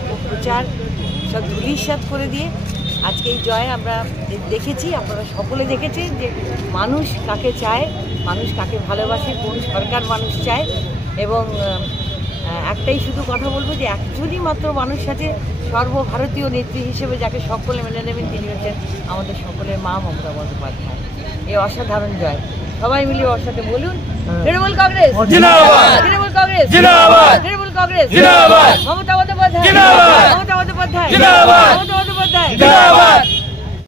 অপপ্রচার সব ধূলিসাৎ করে দিয়ে আজকে এই জয় আমরা দেখেছি, আপনারা সকলে দেখেছেন যে মানুষ কাকে চায়, মানুষ কাকে ভালোবাসে, কোন সরকার মানুষ চায়। এবং একটাই শুধু কথা বলবো যে একজনই মাত্র মানুষ আছে সর্বভারতীয় নেত্রী হিসেবে যাকে সকলে মেনে নেবেন, তিনি হচ্ছেন আমাদের সকলের মা মমতা বন্দ্যোপাধ্যায়। এই অসাধারণ জয় সবাই মিলে ওর সাথে বলুন, তৃণমূল কংগ্রেস জিন্দাবাদ, তৃণমূল কংগ্রেস জিন্দাবাদ, তৃণমূল কংগ্রেস জিন্দাবাদ, মমতা বন্দ্যোপাধ্যায় জিন্দাবাদ, মমতা বন্দ্যোপাধ্যায় জিন্দাবাদ, মমতা বন্দ্যোপাধ্যায় জিন্দাবাদ।